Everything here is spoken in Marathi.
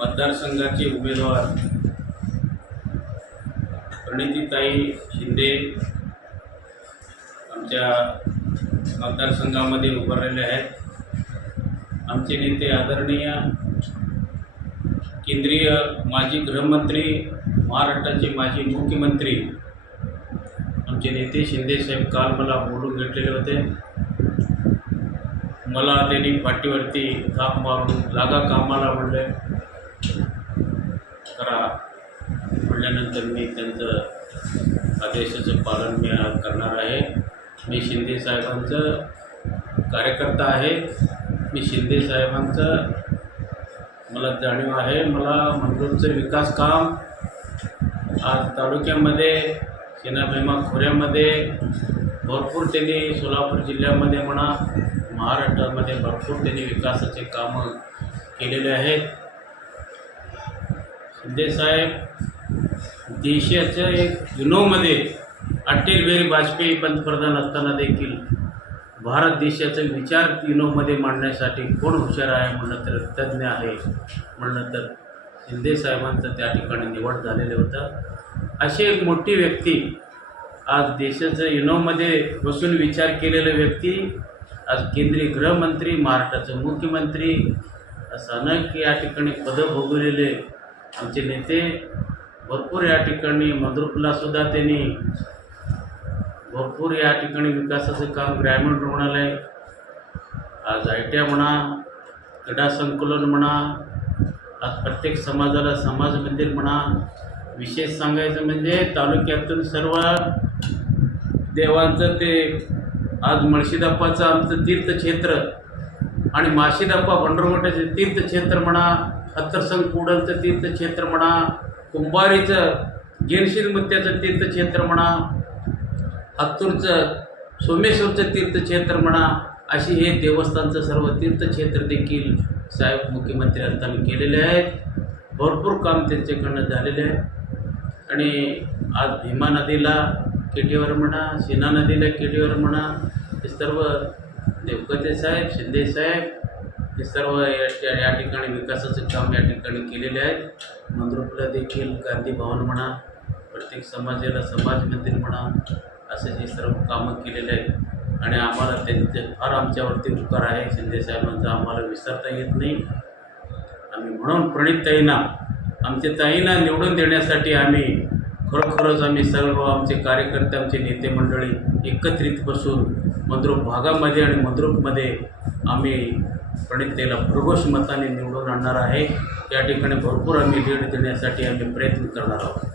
मतदारसंघाचे उमेदवार प्रणितीताई शिंदे आमच्या मतदारसंघामध्ये उभारलेले आहेत. आमचे नेते आदरणीय केंद्रीय माजी गृहमंत्री महाराष्ट्राचे माजी मुख्यमंत्री आमचे नेते शिंदेसाहेब काल मला बोलून भेटलेले होते. मला त्यांनी पाठीवरती थाप मारून लागा कामाला म्हणले. करा. म्हटल्यानंतर मी त्यांचं आदेशाचं पालन मी करणार आहे. मी शिंदे साहेबांचं कार्यकर्ता आहे. मी शिंदे साहेबांचं मला जाणीव आहे. मला मंगळूरचं विकास काम आज तालुक्यामध्ये सेनाभीमा खोऱ्यामध्ये भरपूर त्यांनी सोलापूर जिल्ह्यामध्ये म्हणा महाराष्ट्रामध्ये भरपूर त्यांनी विकासाचे कामं केलेले आहेत. शिंदेसाहेब देशाच्या एक युनोमध्ये अटल बिहारी वाजपेयी पंतप्रधान असताना देखील भारत देशाचा विचार युनोमध्ये मांडण्यासाठी कोण हुशार आहे म्हणलं तर तज्ज्ञ आहे म्हणलं तर शिंदे साहेबांचं त्या ठिकाणी निवड झालेलं होतं. अशी एक मोठी व्यक्ती आज देशाचं युनोमध्ये बसून विचार केलेलं व्यक्ती आज केंद्रीय गृहमंत्री महाराष्ट्राचे मुख्यमंत्री असं अनेक या ठिकाणी पदं भोगवलेले आमचे नेते भरपूर या ठिकाणी मद्रुपला त्यांनी भरपूर या ठिकाणी विकासाचं काम ग्रामीण रुग्णालय आज आय टी आय म्हणा क्रीडा संकुलन म्हणा आज प्रत्येक समाजाला समाज मंदिर म्हणा विशेष सांगायचं म्हणजे तालुक्यातून सर्व देवांचं ते आज मळशीदाप्पाचं आमचं तीर्थक्षेत्र आणि माशीदाप्पा भंडरगोट्याचे तीर्थक्षेत्र म्हणा हत्तरसंग कुडलचं तीर्थक्षेत्र म्हणा कुंभारीचं गिरशीर मुत्याचं तीर्थक्षेत्र म्हणा हत्तूरचं सोमेश्वरचं तीर्थक्षेत्र म्हणा अशी हे देवस्थानचं सर्व तीर्थक्षेत्र देखील साहेब मुख्यमंत्री असताना केलेले आहेत. भरपूर काम त्यांच्याकडनं झालेले आहे. आणि आज भीमा नदीला केटीवर म्हणा सीना नदीला केटीवर म्हणा हे सर्व देवकते साहेब शिंदे साहेब हे सर्व या या ठिकाणी विकासाचं काम या ठिकाणी केलेले आहे मंद्रुपला देखील गांधी भवन म्हणा प्रत्येक समाजाला समाज मंदिर म्हणा असे जे सर्व कामं केलेले आहेत. आणि आम्हाला त्यांचे फार आमच्यावरती उपकार आहे. शिंदे साहेबांचा आम्हाला विसरता येत नाही. आम्ही म्हणून प्रणित आमच्या ताईंना निवडून देण्यासाठी आम्ही खरोखरच आम्ही सर्व आमचे कार्यकर्ते आमचे नेते मंडळी एकत्रित बसून मंद्रुप भागामध्ये आणि मंद्रुपमध्ये आम्ही प्रणित ताईला भरघोष मताने निवडून आणणार आहे. त्या ठिकाणी भरपूर आम्ही लीड देण्यासाठी आम्ही प्रयत्न करणार आहोत.